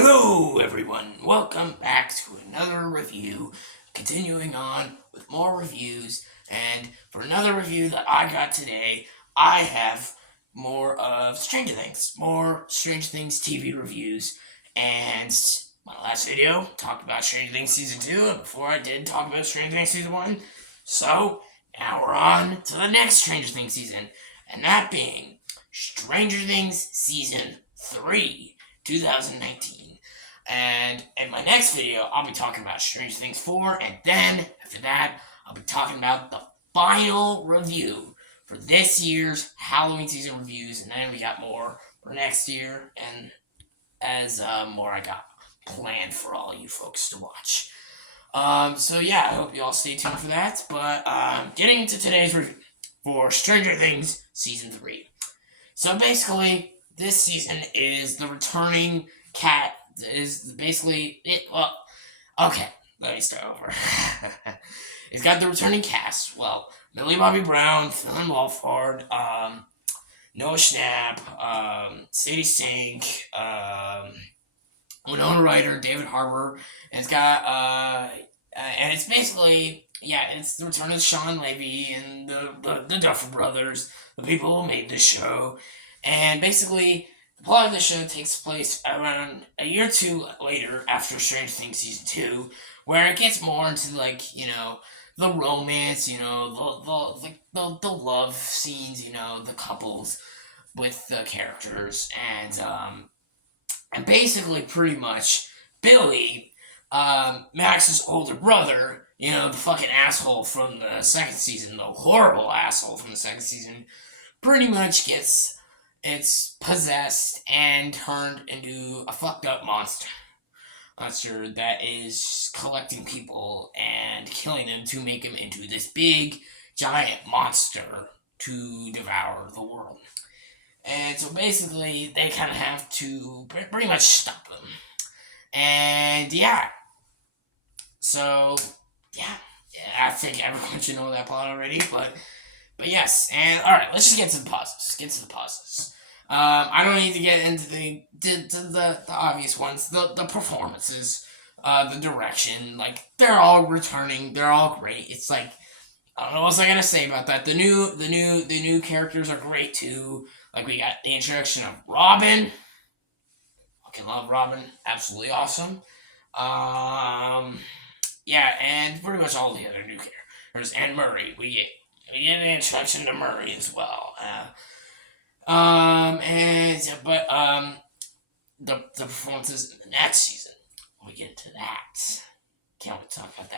Hello everyone, welcome back to another review, continuing on with more reviews, and for another review that I got today, I have more of more Stranger Things TV reviews, and my last video talked about Stranger Things Season 2, and before I did talk about Stranger Things Season 1, so now we're on to the next Stranger Things season, and that being Stranger Things Season 3. 2019. And in my next video, I'll be talking about Stranger Things 4, and then after that, I'll be talking about the final review for this year's Halloween season reviews, and then we got more for next year, and as more I got planned for all you folks to watch. So yeah, I hope you all stay tuned for that. But getting into today's review for Stranger Things Season 3. So basically, this season is the returning cat. Is basically it. Well, okay, let me start over. It's got the returning cast. Well, Millie Bobby Brown, Finn Wolfhard, Noah Schnapp, Sadie Sink, Winona Ryder, David Harbour, and it's got and it's basically it's the return of Sean Levy and the Duffer Brothers, the people who made this show. And basically, the plot of the show takes place around a year or two later after Stranger Things Season 2, where it gets more into, the romance, the love scenes, the couples with the characters. And basically, pretty much, Billy, Max's older brother, the fucking asshole from the second season, the horrible asshole from the second season, pretty much gets it's possessed and turned into a fucked up monster that is collecting people and killing them to make him into this big giant monster to devour the world. And so basically they kind of have to pretty much stop them. And so I think everyone should know that plot already, but yes, and alright, let's just get to the positives. I don't need to get into the obvious ones. The performances, the direction, they're all returning. They're all great. It's I don't know what else I gotta say about that. The new characters are great too. We got the introduction of Robin. Fucking love Robin. Absolutely awesome. And pretty much all the other new characters. And Murray. We get an introduction to Murray as well. The performances in the next season, we get into that. Can't wait to talk about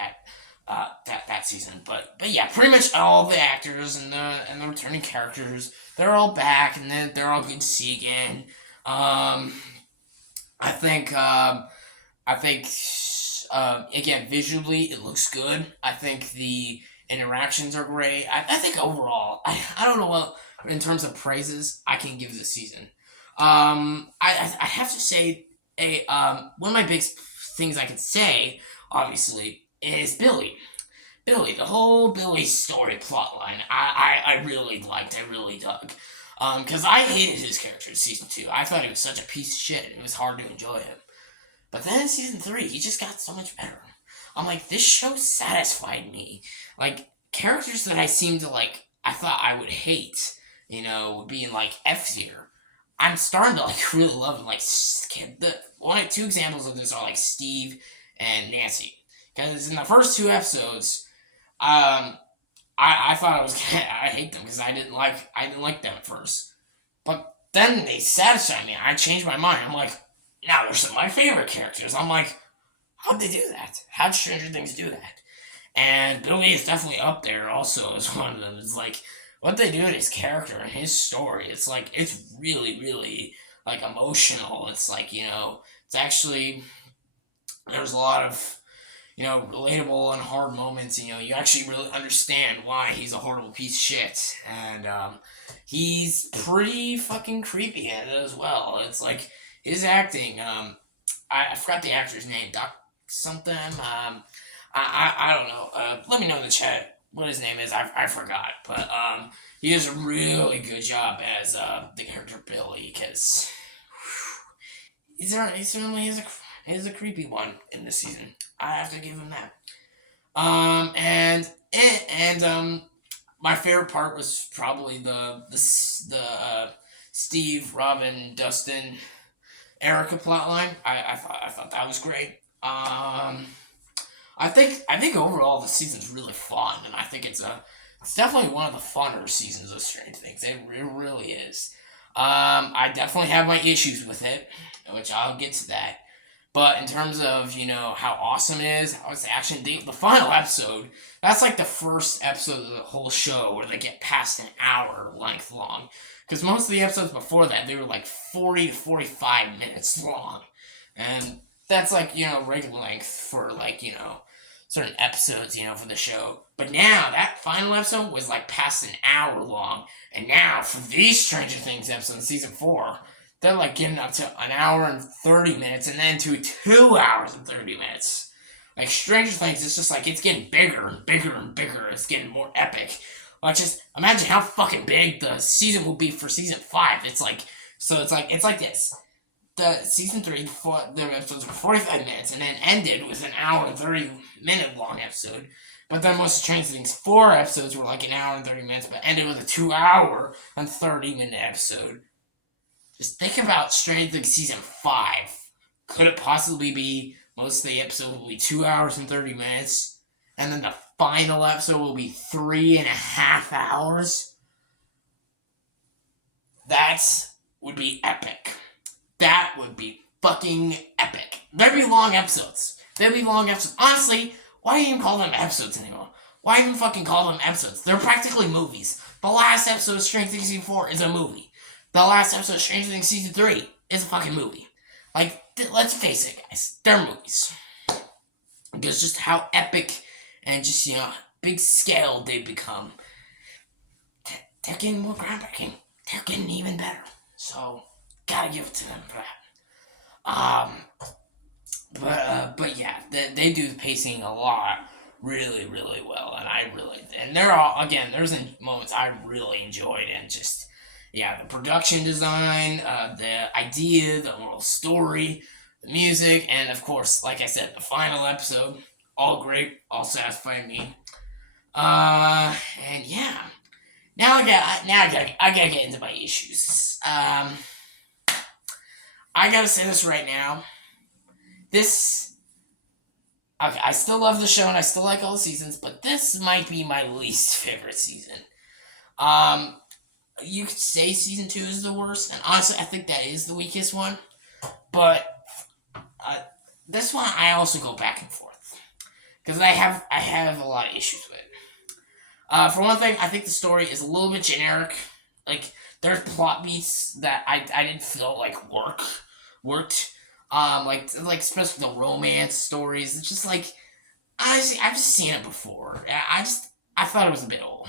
that season. But yeah, pretty much all the actors and the returning characters, they're all back, and then they're all good to see again. I think again, visually it looks good. I think the interactions are great. I think overall, I don't know what, in terms of praises, I can give this season. I have to say, one of my big things I can say, obviously, is Billy. The whole Billy story plotline, I really liked, I really dug. Because I hated his character in Season 2. I thought he was such a piece of shit, and it was hard to enjoy him. But then in Season 3, he just got so much better. I'm like, this show satisfied me. Characters that I seemed to I thought I would hate, being F tier. I'm starting to really love them. Two examples of this are Steve and Nancy. Because in the first two episodes, I thought I hate them because I didn't like them at first. But then they satisfied me. I changed my mind. I'm like, now they're some of my favorite characters. I'm like, how'd they do that? How'd Stranger Things do that? And Billy is definitely up there also as one of them. It's what they do in his character and his story. It's it's really, really emotional. It's it's actually, there's a lot of, relatable and hard moments. You actually really understand why he's a horrible piece of shit. And he's pretty fucking creepy in it as well. It's his acting, I forgot the actor's name, Doc something, I don't know, let me know in the chat what his name is, I forgot, but he does a really good job as the character Billy, because he certainly is a creepy one in this season. I have to give him that. And my favorite part was probably the Steve, Robin, Dustin, Erica plotline. I thought that was great. I think overall the season's really fun, and I think it's definitely one of the funner seasons of Stranger Things. It really is. I definitely have my issues with it, which I'll get to that. But in terms of, how awesome it is, how it's action, the final episode, that's like the first episode of the whole show where they get past an hour length long. Because most of the episodes before that, they were like 40 to 45 minutes long. And that's like, regular length for like, certain episodes, for the show. But now, that final episode was like past an hour long. And now, for these Stranger Things episodes, season 4, they're like getting up to an hour and 30 minutes and then to 2 hours and 30 minutes. Like Stranger Things, it's just like it's getting bigger and bigger and bigger. It's getting more epic. Like just imagine how fucking big the season will be for season 5. It's like this. The season 3, the episodes were 45 minutes and then ended with an hour and 30 minute long episode. But then most of Stranger Things 4 episodes were like an hour and 30 minutes, but ended with a 2 hour and 30 minute episode. Just think about Stranger Things season 5. Could it possibly be most of the episode will be 2 hours and 30 minutes, and then the final episode will be 3.5 hours? That would be epic. That would be fucking epic. There'd be long episodes. Honestly, why even call them episodes anymore? Why even fucking call them episodes? They're practically movies. The last episode of Stranger Things season 4 is a movie. The last episode of Stranger Things season 3 is a fucking movie. Like, let's face it, guys. They're movies. Because just how epic and just, big scale they become. They're getting more groundbreaking. They're getting even better. So, gotta give it to them for that. But yeah, they do the pacing a lot really, really well. And they're all, again, there's moments I really enjoyed and just, yeah, the production design, the idea, the moral story, the music, and of course, like I said, the final episode, all great, all satisfying me. And yeah, now I gotta get into my issues. I gotta say this right now. Okay, I still love the show and I still like all the seasons, but this might be my least favorite season. You could say season 2 is the worst, and honestly, I think that is the weakest one. But this one, I also go back and forth because I have a lot of issues with it. For one thing, I think the story is a little bit generic. Like there's plot beats that I didn't feel like worked. Like especially the romance stories. It's just like I've just seen it before. I thought it was a bit old.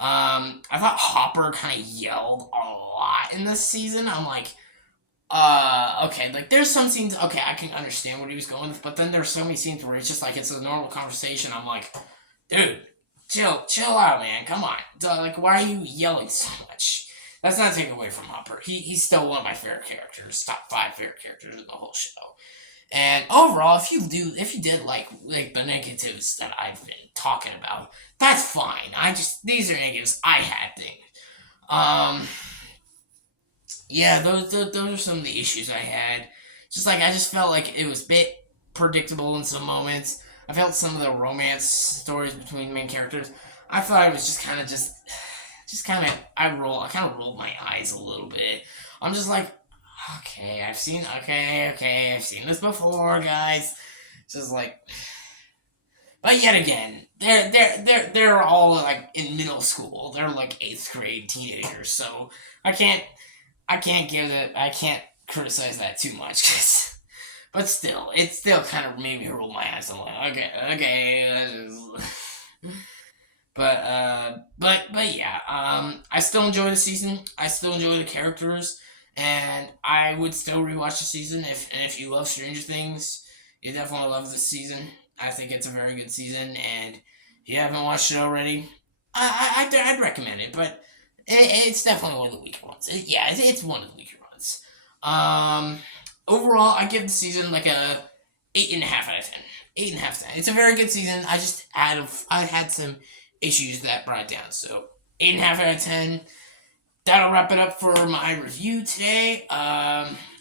I thought Hopper kind of yelled a lot in this season. I'm like, okay, like there's some scenes, okay, I can understand what he was going with, but then there's so many scenes where it's just like, it's a normal conversation. I'm like, dude, chill out, man, come on. Like, why are you yelling so much? That's not taken away from Hopper. He's still one of my favorite characters, top 5 favorite characters in the whole show. And overall, if you did like the negatives that I've been talking about, that's fine. These are negatives I had things. Yeah, those are some of the issues I had. Just like I just felt like it was a bit predictable in some moments. I felt some of the romance stories between main characters. I thought it was just kind of I kind of rolled my eyes a little bit. I'm just like, okay, I've seen this before, guys. Just like, but yet again, they're all like in middle school. They're like 8th grade teenagers, so I can't criticize that too much. But still, it still kind of made me roll my eyes. I'm like, okay. But yeah, I still enjoy the season. I still enjoy the characters. And I would still rewatch the season. If you love Stranger Things, you definitely love this season. I think it's a very good season, and if you haven't watched it already, I'd recommend it. But it's definitely one of the weaker ones. It's one of the weaker ones. overall, I give the season like a 8.5 out of 10. 8.5 out of 10. It's a very good season. I had some issues that brought it down. So 8.5 out of 10. That'll wrap it up for my review today.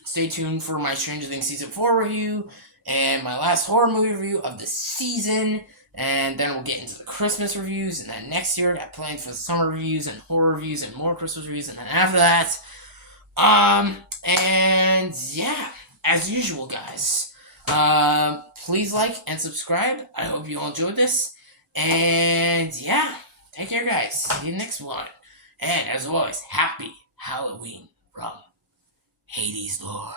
Stay tuned for my Stranger Things season 4 review and my last horror movie review of the season. And then we'll get into the Christmas reviews. And then next year, I got plans for the summer reviews and horror reviews and more Christmas reviews. And then after that, and yeah, as usual, guys, please like and subscribe. I hope you all enjoyed this. And yeah, take care, guys. See you next one. And as always, happy Halloween from Hades Lord.